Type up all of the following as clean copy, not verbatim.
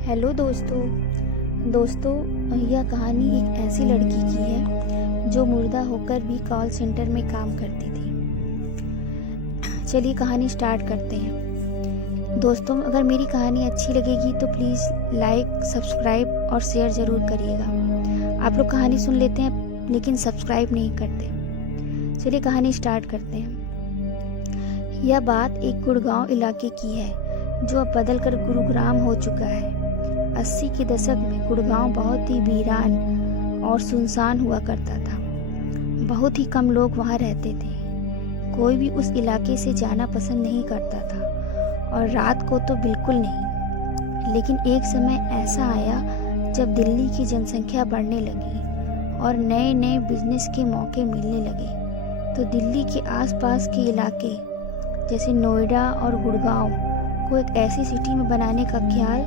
Hello दोस्तों यह कहानी एक ऐसी लड़की की है जो मुर्दा होकर भी कॉल सेंटर में काम करती थी। चलिए कहानी स्टार्ट करते हैं। दोस्तों, अगर मेरी कहानी अच्छी लगेगी तो प्लीज़ लाइक, सब्सक्राइब और शेयर ज़रूर करिएगा। आप लोग कहानी सुन लेते हैं लेकिन सब्सक्राइब नहीं करते। चलिए कहानी स्टार्ट करते हैं। यह बात एक गुड़गांव इलाके की है जो अब बदलकर गुरुग्राम हो चुका है। 80 के दशक में गुड़गांव बहुत ही वीरान और सुनसान हुआ करता था। बहुत ही कम लोग वहाँ रहते थे। कोई भी उस इलाके से जाना पसंद नहीं करता था और रात को तो बिल्कुल नहीं। लेकिन एक समय ऐसा आया जब दिल्ली की जनसंख्या बढ़ने लगी और नए नए बिजनेस के मौके मिलने लगे, तो दिल्ली के आसपास के इलाके जैसे नोएडा और गुड़गांव को एक ऐसी सिटी में बनाने का ख्याल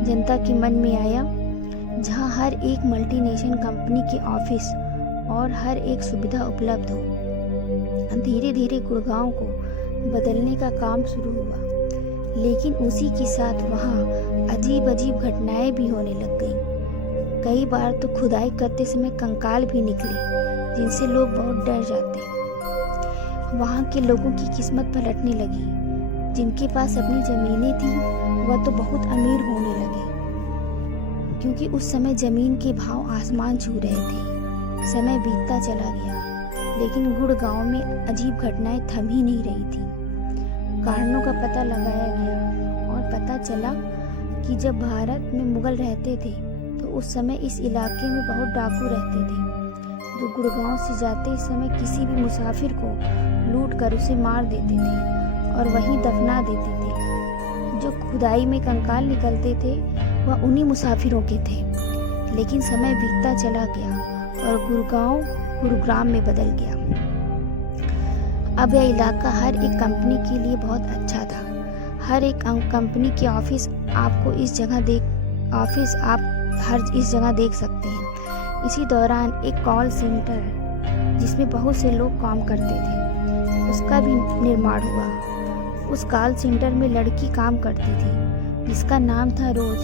जनता के मन में आया जहां हर एक मल्टीनेशनल कंपनी के ऑफिस और हर एक सुविधा उपलब्ध हो। धीरे धीरे गुड़गांव को बदलने का काम शुरू हुआ, लेकिन उसी के साथ वहां अजीब अजीब घटनाएं भी होने लग गईं। कई बार तो खुदाई करते समय कंकाल भी निकले जिनसे लोग बहुत डर जाते। वहां के लोगों की किस्मत पलटने लगी। जिनके पास अपनी ज़मीनें थी वह तो बहुत अमीर होने लगे, क्योंकि उस समय ज़मीन के भाव आसमान छू रहे थे। समय बीतता चला गया, लेकिन गुड़गांव में अजीब घटनाएं थम ही नहीं रही थी। कारणों का पता लगाया गया और पता चला कि जब भारत में मुगल रहते थे तो उस समय इस इलाके में बहुत डाकू रहते थे जो गुड़गांव से जाते समय किसी भी मुसाफिर को लूट कर उसे मार देते थे और वहीं दफना देते थे। जो खुदाई में कंकाल निकलते थे वह उन्हीं मुसाफिरों के थे। लेकिन समय बीतता चला गया और गुड़गांव गुरुग्राम में बदल गया। अब यह इलाका हर एक कंपनी के लिए बहुत अच्छा था। हर एक कंपनी के ऑफिस आप इस जगह देख सकते हैं। इसी दौरान एक कॉल सेंटर जिसमें बहुत से लोग काम करते थे उसका भी निर्माण हुआ। उस कॉल सेंटर में लड़की काम करती थी जिसका नाम था रोज,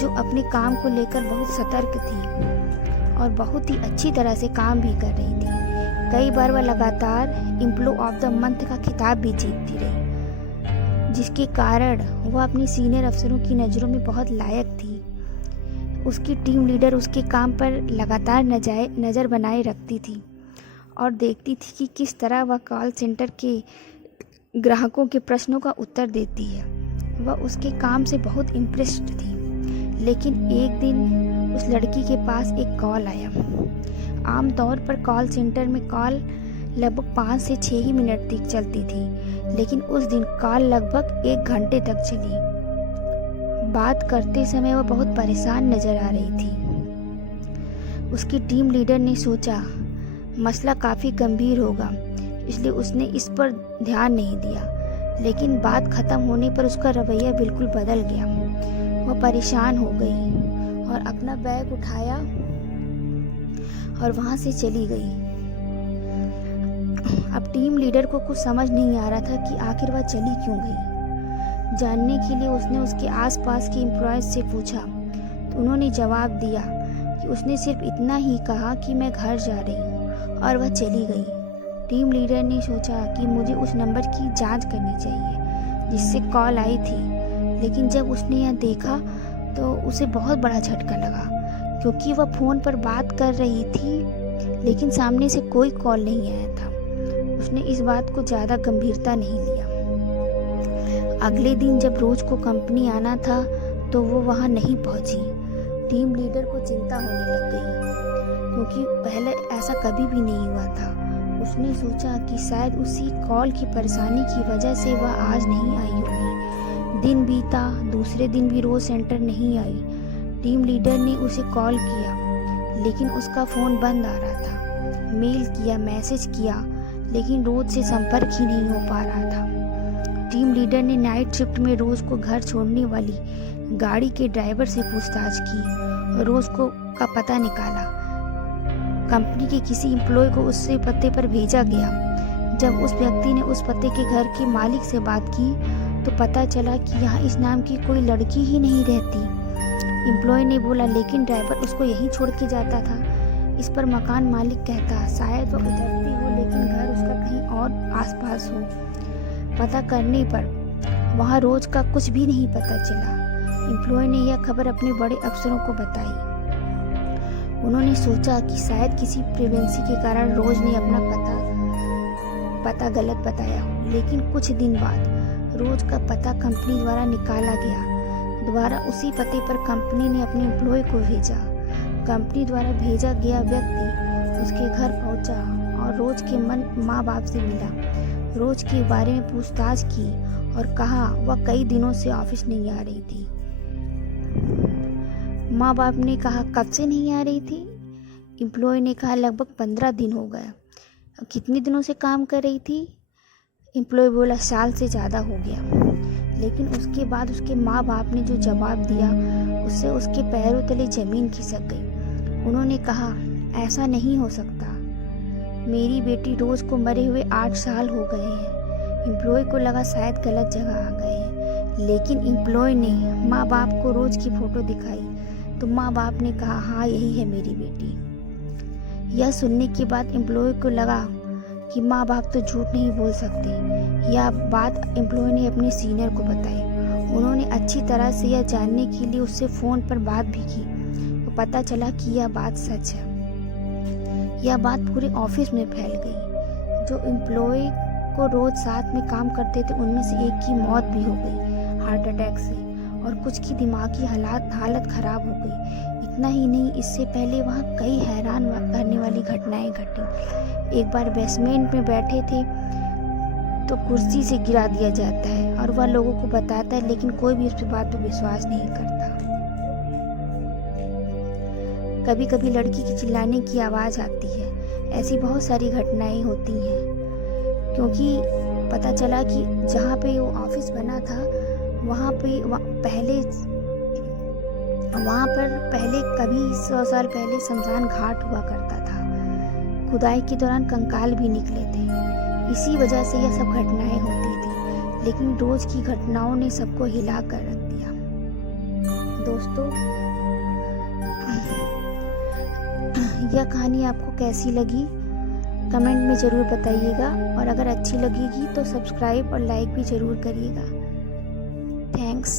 जो अपने काम को लेकर बहुत सतर्क थी और बहुत ही अच्छी तरह से काम भी कर रही थी। कई बार वह लगातार एम्प्लॉय ऑफ द मंथ का खिताब भी जीतती रही, जिसके कारण वह अपनी सीनियर अफसरों की नज़रों में बहुत लायक थी। उसकी टीम लीडर उसके काम पर लगातार नज़र बनाए रखती थी और देखती थी कि किस तरह वह कॉल सेंटर के ग्राहकों के प्रश्नों का उत्तर देती है। वह उसके काम से बहुत इम्प्रेस्ड थी। लेकिन एक दिन उस लड़की के पास एक कॉल आया। आमतौर पर कॉल सेंटर में कॉल लगभग 5 से 6 ही मिनट तक चलती थी, लेकिन उस दिन कॉल लगभग 1 घंटे तक चली। बात करते समय वह बहुत परेशान नजर आ रही थी। उसकी टीम लीडर ने सोचा मसला काफ़ी गंभीर होगा, इसलिए उसने इस पर ध्यान नहीं दिया। लेकिन बात खत्म होने पर उसका रवैया बिल्कुल बदल गया। वह परेशान हो गई और अपना बैग उठाया और वहां से चली गई। अब टीम लीडर को कुछ समझ नहीं आ रहा था कि आखिर वह चली क्यों गई। जानने के लिए उसने उसके आसपास के एम्प्लॉयज से पूछा तो उन्होंने जवाब दिया कि उसने सिर्फ इतना ही कहा कि मैं घर जा रही हूँ और वह चली गई। टीम लीडर ने सोचा कि मुझे उस नंबर की जांच करनी चाहिए जिससे कॉल आई थी। लेकिन जब उसने यह देखा तो उसे बहुत बड़ा झटका लगा, क्योंकि वह फ़ोन पर बात कर रही थी लेकिन सामने से कोई कॉल नहीं आया था। उसने इस बात को ज़्यादा गंभीरता नहीं लिया। अगले दिन जब रोज को कंपनी आना था तो वो वहाँ नहीं पहुँची। टीम लीडर को चिंता होने लग गई, क्योंकि पहले ऐसा कभी भी नहीं हुआ था। उसने सोचा कि शायद उसी कॉल की परेशानी की वजह से वह आज नहीं आई होगी। दिन बीता, दूसरे दिन भी रोज सेंटर नहीं आई। टीम लीडर ने उसे कॉल किया, लेकिन उसका फ़ोन बंद आ रहा था। मेल किया, मैसेज किया, लेकिन रोज से संपर्क ही नहीं हो पा रहा था। टीम लीडर ने नाइट शिफ्ट में रोज को घर छोड़ने वाली गाड़ी के ड्राइवर से पूछताछ की और रोज का पता निकाला। कंपनी के किसी एम्प्लॉय को उससे पते पर भेजा गया। जब उस व्यक्ति ने उस पते के घर के मालिक से बात की तो पता चला कि यहाँ इस नाम की कोई लड़की ही नहीं रहती। एम्प्लॉय ने बोला लेकिन ड्राइवर उसको यहीं छोड़ के जाता था। इस पर मकान मालिक कहता शायद वह उतरती हो लेकिन घर उसका कहीं और आसपास हो। पता करने पर वहाँ रोज का कुछ भी नहीं पता चला। एम्प्लॉय ने यह खबर अपने बड़े अफसरों को बताई। उन्होंने सोचा कि शायद किसी प्रेगनेंसी के कारण रोज ने अपना पता गलत बताया हो, लेकिन कुछ दिन बाद रोज का पता कंपनी द्वारा निकाला गया। दोबारा उसी पते पर कंपनी ने अपने एम्प्लॉय को भेजा। कंपनी द्वारा भेजा गया व्यक्ति उसके घर पहुंचा और रोज के माँ बाप से मिला। रोज के बारे में पूछताछ की और कहा वह कई दिनों से ऑफिस नहीं आ रही थी। माँ बाप ने कहा कब से नहीं आ रही थी? एम्प्लॉय ने कहा लगभग 15 दिन हो गए। कितने दिनों से काम कर रही थी? एम्प्लॉय बोला साल से ज़्यादा हो गया। लेकिन उसके बाद उसके माँ बाप ने जो जवाब दिया उससे उसके पैरों तले ज़मीन खिसक गई। उन्होंने कहा ऐसा नहीं हो सकता, मेरी बेटी रोज को मरे हुए 8 साल हो गए हैं। एम्प्लॉय को लगा शायद गलत जगह आ गए हैं, लेकिन एम्प्लॉय ने माँ बाप को रोज की फ़ोटो दिखाई तो माँ बाप ने कहा हाँ यही है मेरी बेटी। यह सुनने के बाद एम्प्लॉय को लगा कि माँ बाप तो झूठ नहीं बोल सकते। यह बात एम्प्लॉय ने अपने सीनियर को बताई। उन्होंने अच्छी तरह से यह जानने के लिए उससे फ़ोन पर बात भी की तो पता चला कि यह बात सच है। यह बात पूरे ऑफिस में फैल गई। जो एम्प्लॉय को रोज साथ में काम करते थे उनमें से एक की मौत भी हो गई हार्ट अटैक से और कुछ की दिमागी हालत खराब हो गई। इतना ही नहीं, इससे पहले वहाँ कई हैरान करने वाली घटनाएं घटी। एक बार बेसमेंट में बैठे थे तो कुर्सी से गिरा दिया जाता है और वह लोगों को बताता है, लेकिन कोई भी उस बात पर विश्वास नहीं करता। कभी कभी लड़की की चिल्लाने की आवाज़ आती है। ऐसी बहुत सारी घटनाएं होती हैं, क्योंकि पता चला कि जहाँ पे वो ऑफिस बना था वहाँ पर पहले कभी 100 साल पहले शमशान घाट हुआ करता था। खुदाई के दौरान कंकाल भी निकले थे। इसी वजह से यह सब घटनाएं होती थी, लेकिन रोज की घटनाओं ने सबको हिला कर रख दिया। दोस्तों, यह कहानी आपको कैसी लगी कमेंट में ज़रूर बताइएगा, और अगर अच्छी लगेगी तो सब्सक्राइब और लाइक भी ज़रूर करिएगा। थैंक्स।